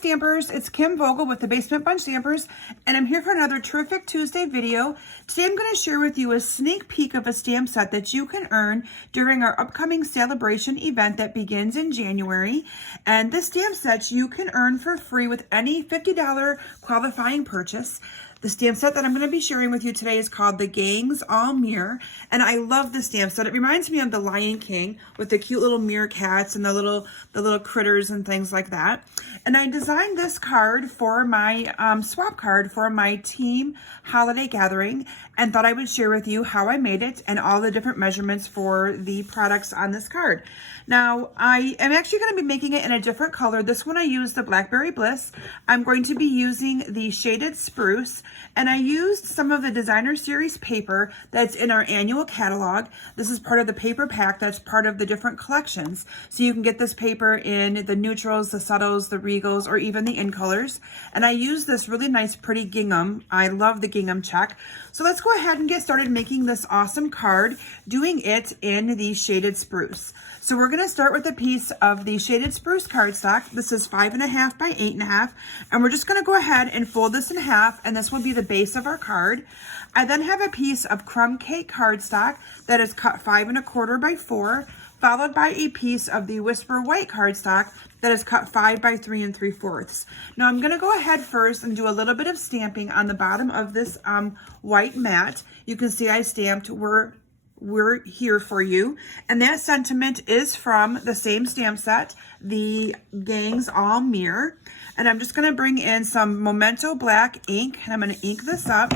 Stampers, it's Kim Vogel with the Basement Bunch Stampers, and I'm here for another terrific Tuesday video. Today I'm going to share with you a sneak peek of a stamp set that you can earn during our upcoming Saleabration event that begins in January. And this stamp set you can earn for free with any $50 qualifying purchase. The stamp set that I'm going to be sharing with you today is called the Gangs All Meer, and I love the stamp set. It reminds me of the Lion King with the cute little meerkats and the little critters and things like that. And I designed this card for my swap card for my team holiday gathering, and thought I would share with you how I made it and all the different measurements for the products on this card. Now, I am actually going to be making it in a different color. This one I used the Blackberry Bliss. I'm going to be using the Shaded Spruce, and I used some of the Designer Series paper that's in our annual catalog. This is part of the paper pack that's part of the different collections. So you can get this paper in the neutrals, the subtles, the regals, or even the in colors. And I used this really nice pretty gingham. I love the gingham check. So let's go ahead and get started making this awesome card, doing it in the Shaded Spruce. So we're going to start with a piece of the Shaded Spruce cardstock. This is 5.5 by 8.5, and we're just going to go ahead and fold this in half, and this will be the base of our card. I then have a piece of crumb cake cardstock that is cut 5 1/4 by 4, followed by a piece of the Whisper White cardstock that is cut 5 by 3 3/4. Now I'm going to go ahead first and do a little bit of stamping on the bottom of this white mat. You can see I stamped we're here for you, and that sentiment is from the same stamp set, the Gangs All Meer. And I'm just going to bring in some Memento black ink, and I'm going to ink this up.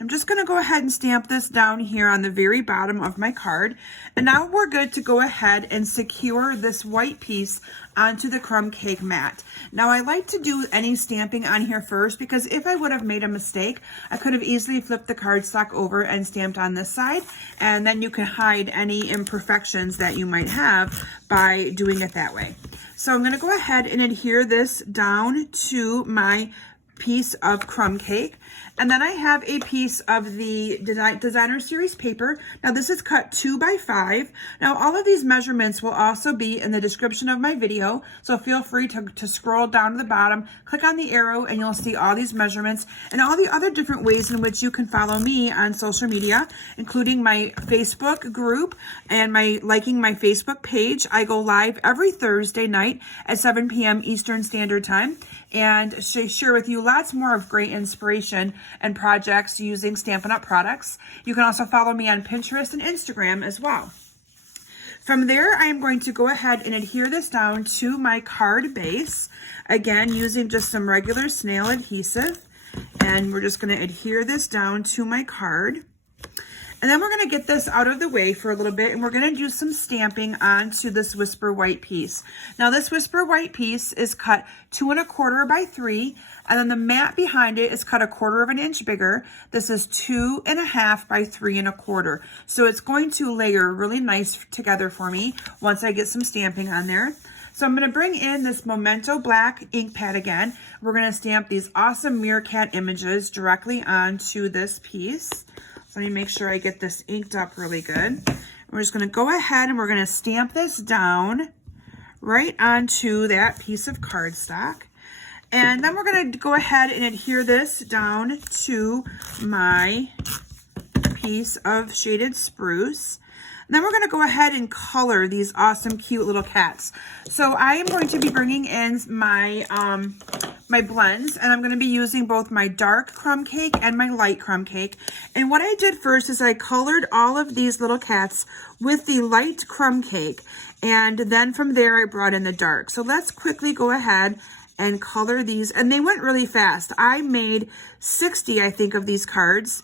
I'm just going to go ahead and stamp this down here on the very bottom of my card. And now we're good to go ahead and secure this white piece onto the crumb cake mat. Now I like to do any stamping on here first, because if I would have made a mistake, I could have easily flipped the cardstock over and stamped on this side, and then you can hide any imperfections that you might have by doing it that way. So I'm going to go ahead and adhere this down to my piece of crumb cake, and then I have a piece of the Designer Series paper. Now this is cut 2 by 5. Now all of these measurements will also be in the description of my video, so feel free to scroll down to the bottom, click on the arrow, and you'll see all these measurements and all the other different ways in which you can follow me on social media, including my Facebook group and liking my Facebook page. I go live every Thursday night at 7 p.m. Eastern Standard Time, and share with you lots more of great inspiration and projects using Stampin' Up products. You can also follow me on Pinterest and Instagram as well. From there, I am going to go ahead and adhere this down to my card base, again using just some regular snail adhesive, and we're just going to adhere this down to my card. And then we're going to get this out of the way for a little bit, and we're going to do some stamping onto this Whisper White piece. Now this Whisper White piece is cut 2 1/4 by 3, and then the mat behind it is cut 1/4 inch bigger. This is 2 1/2 by 3 1/4. So it's going to layer really nice together for me once I get some stamping on there. So I'm going to bring in this Memento black ink pad again. We're going to stamp these awesome meerkat images directly onto this piece. So let me make sure I get this inked up really good. We're just going to go ahead and we're going to stamp this down right onto that piece of cardstock. And then we're going to go ahead and adhere this down to my piece of Shaded Spruce. And then we're going to go ahead and color these awesome, cute little cats. So I am going to be bringing in my my blends, and I'm going to be using both my dark crumb cake and my light crumb cake. And what I did first is I colored all of these little cats with the light crumb cake, and then from there I brought in the dark. So let's quickly go ahead and color these, and they went really fast. I made 60, I think, of these cards,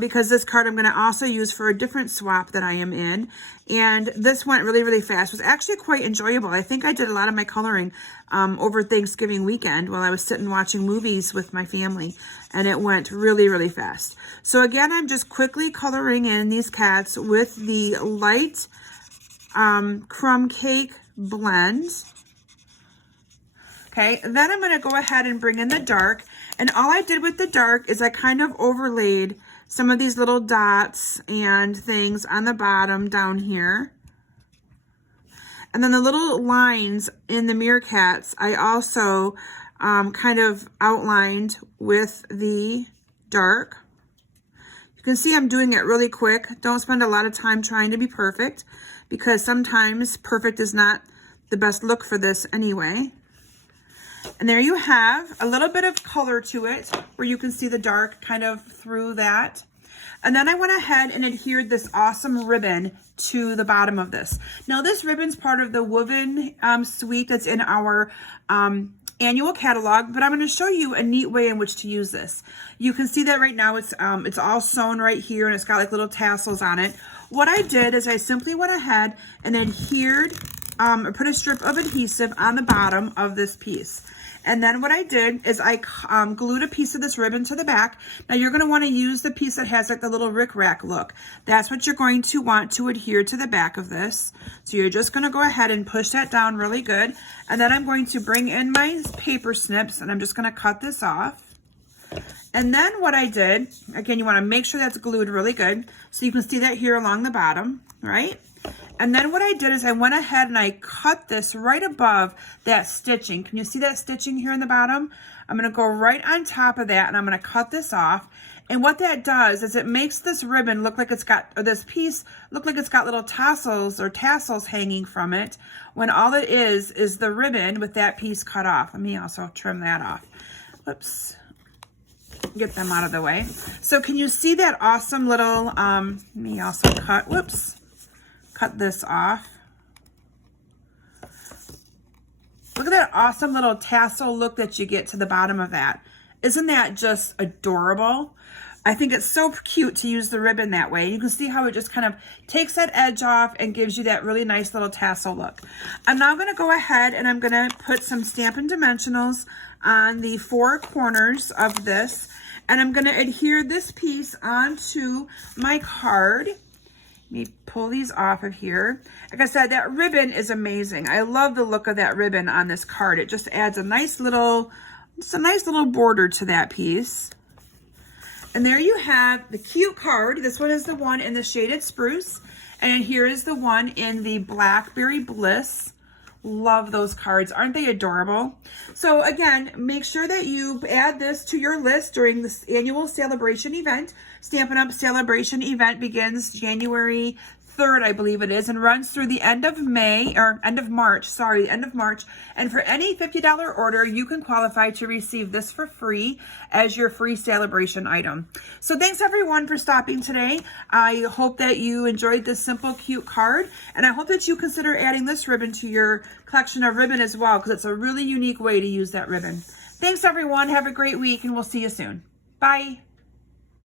because this card I'm going to also use for a different swap that I am in, and this went really, really fast. It was actually quite enjoyable. I think I did a lot of my coloring over Thanksgiving weekend while I was sitting watching movies with my family, and it went really, really fast. So again, I'm just quickly coloring in these cats with the light crumb cake blend. Okay, then I'm going to go ahead and bring in the dark, and all I did with the dark is I kind of overlaid some of these little dots and things on the bottom down here. And then the little lines in the meerkats, I also kind of outlined with the dark. You can see I'm doing it really quick. Don't spend a lot of time trying to be perfect, because sometimes perfect is not the best look for this anyway. And there you have a little bit of color to it where you can see the dark kind of through that. And then I went ahead and adhered this awesome ribbon to the bottom of this. Now this ribbon's part of the woven suite that's in our annual catalog, but I'm going to show you a neat way in which to use this. You can see that right now it's all sewn right here, and it's got like little tassels on it. What I did is I simply went ahead and adhered, put a strip of adhesive on the bottom of this piece. And then what I did is I glued a piece of this ribbon to the back. Now you're going to want to use the piece that has like the little rickrack look. That's what you're going to want to adhere to the back of this. So you're just going to go ahead and push that down really good. And then I'm going to bring in my paper snips, and I'm just going to cut this off. And then what I did, again, you want to make sure that's glued really good. So you can see that here along the bottom, right? And then what I did is I went ahead and I cut this right above that stitching. Can you see that stitching here in the bottom? I'm going to go right on top of that, and I'm going to cut this off. And what that does is it makes this ribbon look like it's got, or this piece look like it's got little tassels or tassels hanging from it, when all it is the ribbon with that piece cut off. Let me also trim that off. Whoops. Get them out of the way. So can you see that awesome little, let me also cut, whoops. Cut this off. Look at that awesome little tassel look that you get to the bottom of that. Isn't that just adorable? I think it's so cute to use the ribbon that way. You can see how it just kind of takes that edge off and gives you that really nice little tassel look. I'm now going to go ahead and I'm going to put some Stampin' Dimensionals on the four corners of this. And I'm going to adhere this piece onto my card. Let me pull these off of here. Like I said, that ribbon is amazing. I love the look of that ribbon on this card. It just adds a nice little border to that piece. And there you have the cute card. This one is the one in the shaded spruce. And here is the one in the Blackberry Bliss. Love those cards. Aren't they adorable? So again, make sure that you add this to your list during this annual Saleabration event. Stampin' Up! Saleabration event begins January 3rd, I believe it is, and runs through the end of March. And for any $50 order, you can qualify to receive this for free as your free Saleabration item. So thanks everyone for stopping today. I hope that you enjoyed this simple, cute card, and I hope that you consider adding this ribbon to your collection of ribbon as well, because it's a really unique way to use that ribbon. Thanks everyone. Have a great week, and we'll see you soon. Bye.